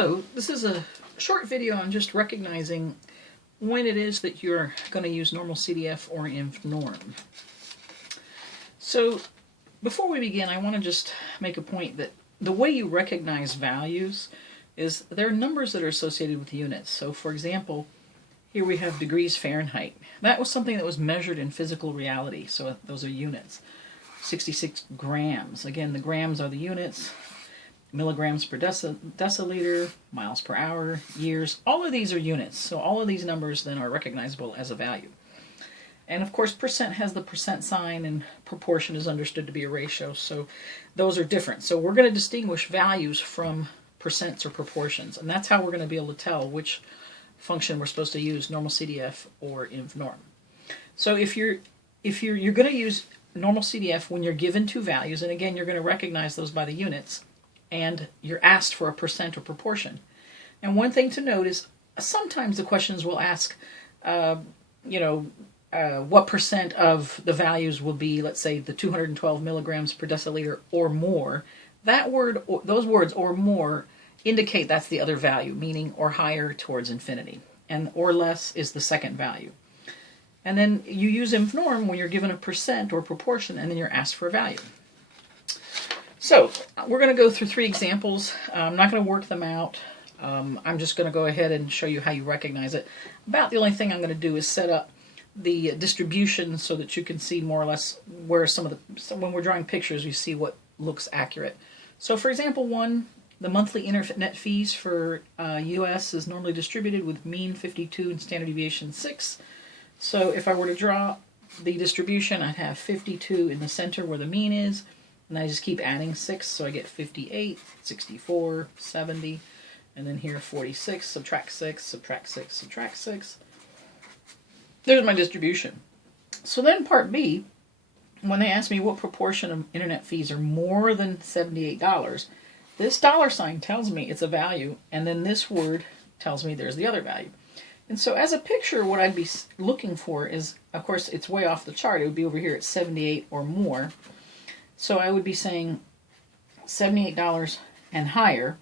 Hello, this is a short video on just recognizing when it is that you're going to use Normalcdf or InvNorm. So before we begin, I want to just make a point that the way you recognize values is there are numbers that are associated with units. So for example, here we have degrees Fahrenheit. That was something that was measured in physical reality, so those are units. 66 grams. Again, the grams are the units. Milligrams per deciliter, miles per hour, years. All of these are units, so all of these numbers then are recognizable as a value. And of course, percent has the percent sign, and proportion is understood to be a ratio, so those are different. So we're going to distinguish values from percents or proportions, and that's how we're going to be able to tell which function we're supposed to use, Normalcdf or InvNorm. So if you're going to use Normalcdf when you're given two values, and again, you're going to recognize those by the units, and you're asked for a percent or proportion. And one thing to note is sometimes the questions will ask, what percent of the values will be, let's say, the 212 milligrams per deciliter or more. That word, those words, or more, indicate that's the other value, meaning or higher towards infinity. And or less is the second value. And then you use InvNorm when you're given a percent or proportion, and then you're asked for a value. So we're going to go through three examples. I'm not going to work them out. I'm just going to go ahead and show you how you recognize it. About the only thing I'm going to do is set up the distribution so that you can see more or less where when we're drawing pictures, you see what looks accurate. So for example 1, the monthly internet fees for US is normally distributed with mean 52 and standard deviation 6. So if I were to draw the distribution, I'd have 52 in the center where the mean is. And I just keep adding 6, so I get 58, 64, 70, and then here 46, subtract 6, subtract 6, subtract 6. There's my distribution. So then part B, when they ask me what proportion of internet fees are more than $78, this dollar sign tells me it's a value, and then this word tells me there's the other value. And so as a picture, what I'd be looking for is, of course, it's way off the chart. It would be over here at 78 or more. So I would be saying $78 and higher,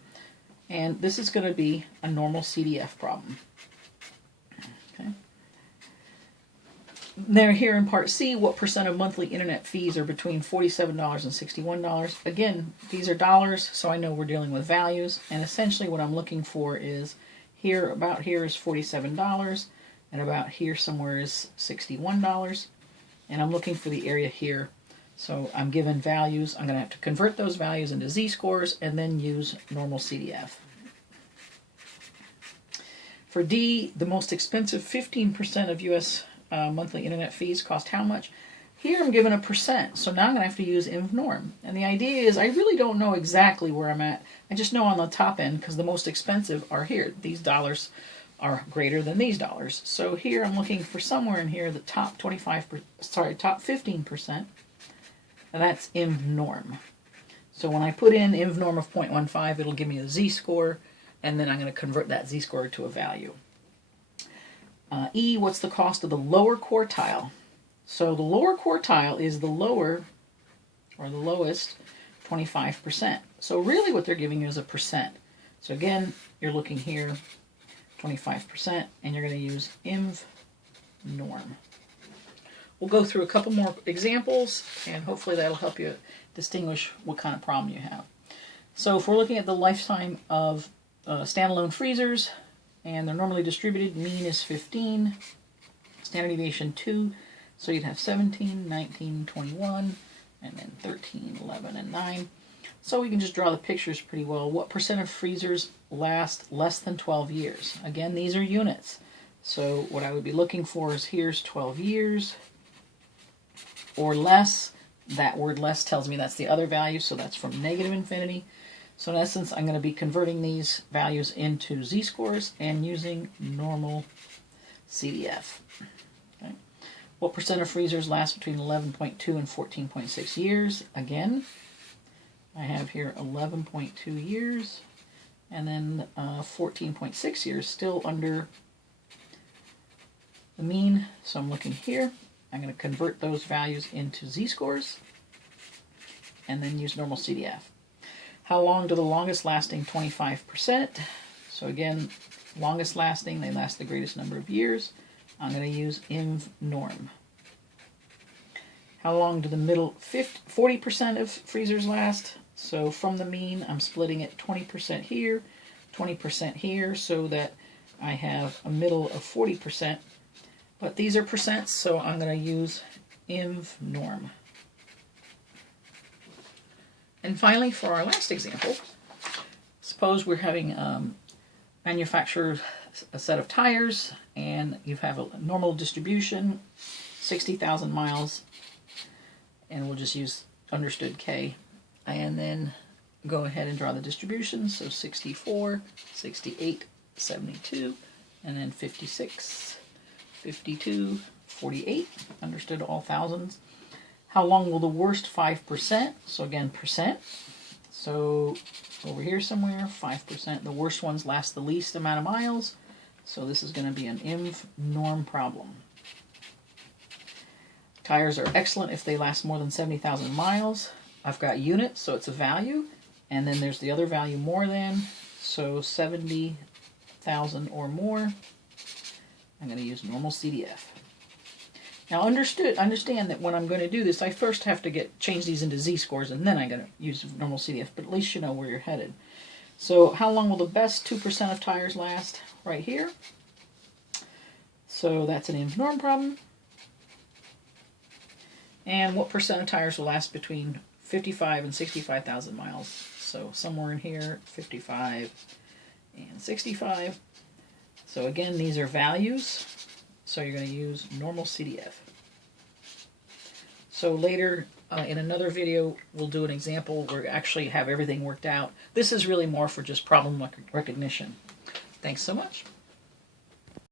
and this is going to be a Normalcdf problem. Okay. Now here in part C, what percent of monthly internet fees are between $47 and $61? Again, these are dollars, so I know we're dealing with values, and essentially what I'm looking for is here, about here is $47, and about here somewhere is $61, and I'm looking for the area here. So I'm given values. I'm going to have to convert those values into z-scores and then use Normalcdf. For D, the most expensive 15% of U.S. Monthly internet fees cost how much? Here I'm given a percent, so now I'm going to have to use InvNorm. And the idea is I really don't know exactly where I'm at. I just know on the top end because the most expensive are here. These dollars are greater than these dollars. So here I'm looking for somewhere in here the top 15%. And that's InvNorm. So when I put in InvNorm of 0.15, it'll give me a z-score, and then I'm going to convert that z-score to a value. E, what's the cost of the lower quartile? So the lower quartile is the lower, or the lowest, 25%. So really what they're giving you is a percent. So again, you're looking here, 25%, and you're going to use InvNorm. We'll go through a couple more examples, and hopefully that'll help you distinguish what kind of problem you have. So if we're looking at the lifetime of standalone freezers, and they're normally distributed, mean is 15, standard deviation 2, so you'd have 17, 19, 21, and then 13, 11, and 9. So we can just draw the pictures pretty well. What percent of freezers last less than 12 years? Again, these are units. So what I would be looking for is here's 12 years, or less. That word less tells me that's the other value, so that's from negative infinity. So in essence, I'm going to be converting these values into z-scores and using Normalcdf. Okay. What percent of freezers last between 11.2 and 14.6 years? Again, I have here 11.2 years, and then 14.6 years, still under the mean. So I'm looking here. I'm going to convert those values into z-scores and then use Normalcdf. How long do the longest lasting 25%? So again, longest lasting, they last the greatest number of years. I'm going to use InvNorm. How long do the middle 40% of freezers last? So from the mean, I'm splitting it 20% here, 20% here, so that I have a middle of 40%. But these are percents, so I'm going to use InvNorm. And finally, for our last example, suppose we're having manufacture a set of tires, and you have a normal distribution, 60,000 miles, and we'll just use understood K, and then go ahead and draw the distribution. So 64, 68, 72, and then 56, 52, 48, understood all thousands. How long will the worst 5%? So again, percent. So over here somewhere, 5%. The worst ones last the least amount of miles. So this is going to be an InvNorm problem. Tires are excellent if they last more than 70,000 miles. I've got units, so it's a value. And then there's the other value, more than. So 70,000 or more. I'm going to use Normalcdf. Now understand that when I'm going to do this, I first have to change these into z-scores, and then I'm going to use Normalcdf, but at least you know where you're headed. So how long will the best 2% of tires last? Right here. So that's an InvNorm problem. And what percent of tires will last between 55 and 65,000 miles? So somewhere in here, 55 and 65. So again, these are values. So you're going to use Normalcdf. So later in another video, we'll do an example where we actually have everything worked out. This is really more for just problem recognition. Thanks so much.